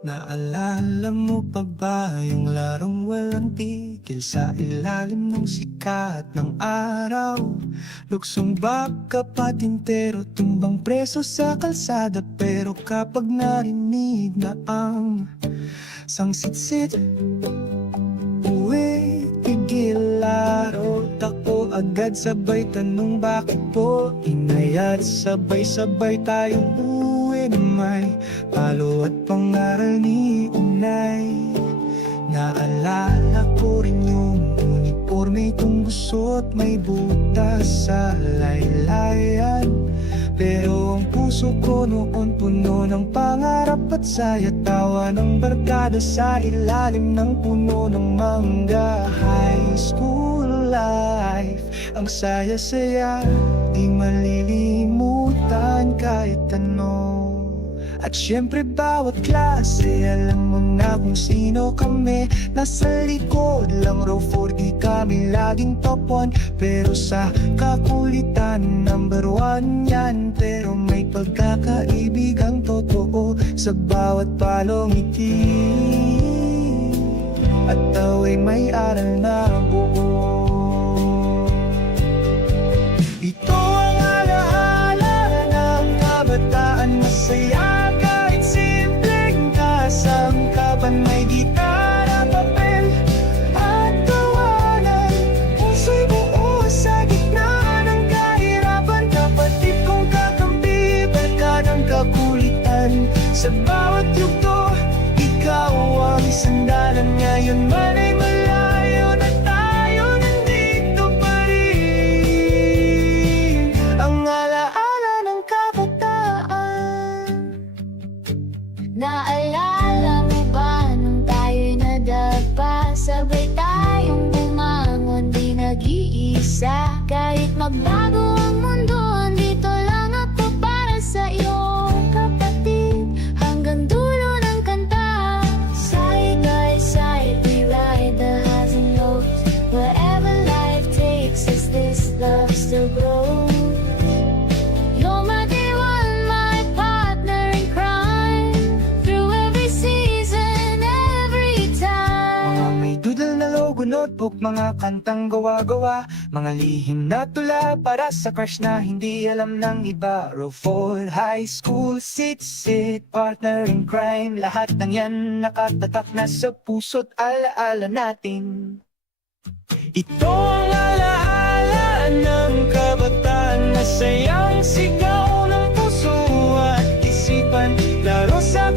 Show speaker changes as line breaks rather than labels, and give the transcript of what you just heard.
Naalala mo pa ba yung larong walang tigil sa ilalim ng sikat ng araw? Luksong baka patintero, tumbang preso sa kalsada Pero kapag narinig na ang sangsit-sit Uwi, tigil laro, takbo agad sabay tanong bakit po Inayat sabay-sabay tayong uwi May palo at pangaral ni unay Naalala ko rin yung uniforme kong gusot May butas sa laylayan. Pero ang puso ko noon puno ng pangarap at saya Tawa ng barkada sa ilalim ng puno ng mangga. High school life, ang saya-saya Di malilimutan kahit ano at syempre bawat klase Alam mo na kung sino kami. Nasa likod lang row 4 Di kami laging top 1 Pero sa kakulitan Number one yan. Pero may pagkakaibigang totoo Sa bawat palong ngiti. At away may aral na buo kasangkapan May gitara, papel at tawanan. Puso'y buo sa gitna ng kahirapan. Kapatid kong kakampi, barkadang kakulitan. Sa bawat yugto, ikaw ang sandalan. Ngayon man ay malayo na tayo Ang alaala ng kabataan.
Naalala nag-iisa Kahit magbago
notebook Mga kantang gawa-gawa Mga lihim na tula Para sa crush na hindi alam ng iba. Row 4, high school, sit-sit Partner in crime. Lahat ng yan nakatatak na sa puso't alaala natin. Ito ang alaala ng kabataan Na sayang sigaw ng puso at isipan. Laro sa